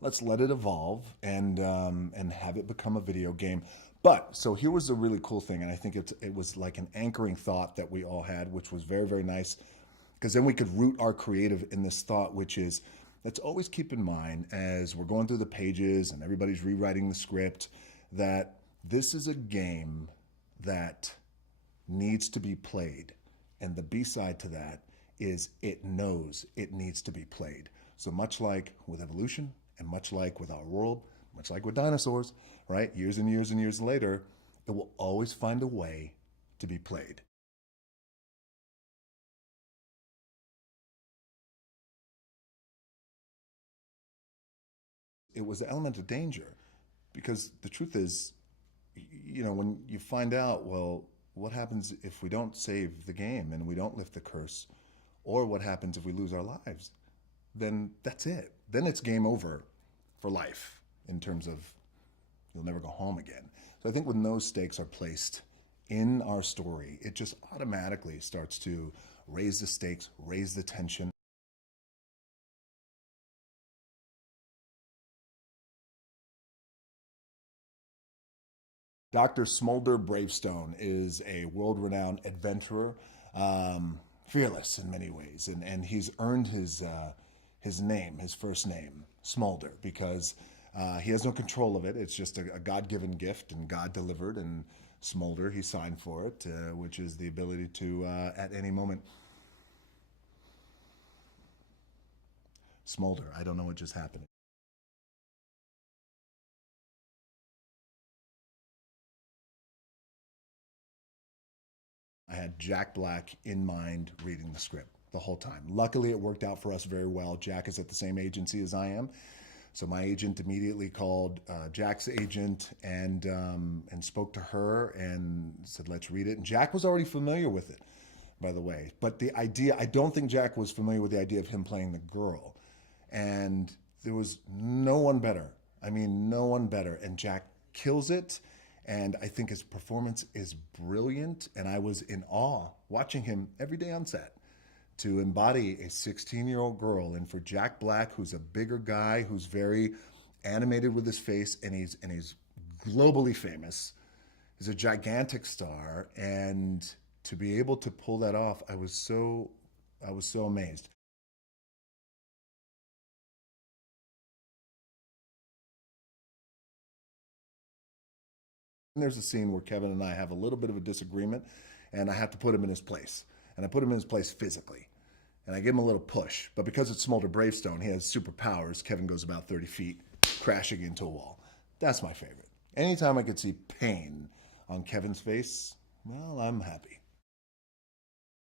Let's let it evolve and have it become a video game. But so here was the really cool thing, and I think it was like an anchoring thought that we all had, which was very, very nice, because then we could root our creative in this thought, which is, let's always keep in mind as we're going through the pages and everybody's rewriting the script that this is a game that needs to be played. And the B-side to that is it knows it needs to be played. So much like with evolution and much like with our world, much like with dinosaurs, right? Years and years and years later, it will always find a way to be played. It was the element of danger because the truth is, when you find out, well, what happens if we don't save the game and we don't lift the curse, or what happens if we lose our lives? Then that's it. Then it's game over for life in terms of you'll never go home again. So I think when those stakes are placed in our story, it just automatically starts to raise the stakes, raise the tension. Dr. Smolder Bravestone is a world renowned adventurer, fearless in many ways. And he's earned his name, his first name, Smolder, because he has no control of it. It's just a God given gift, and God delivered. And Smolder, he signed for it, which is the ability to, at any moment, smolder. I don't know what just happened. I had Jack Black in mind reading the script the whole time. Luckily, it worked out for us very well. Jack is at the same agency as I am. So my agent immediately called Jack's agent and spoke to her and said, let's read it. And Jack was already familiar with it, by the way. But the idea, I don't think Jack was familiar with the idea of him playing the girl. And there was no one better. I mean, no one better. And Jack kills it. And I think his performance is brilliant. And I was in awe watching him every day on set to embody a 16-year-old girl. And for Jack Black, who's a bigger guy, who's very animated with his face, and he's globally famous. He's a gigantic star. And to be able to pull that off, I was so amazed. And there's a scene where Kevin and I have a little bit of a disagreement, and I have to put him in his place. And I put him in his place physically. And I give him a little push. But because it's Smolder Bravestone, he has superpowers. Kevin goes about 30 feet, crashing into a wall. That's my favorite. Anytime I could see pain on Kevin's face, well, I'm happy.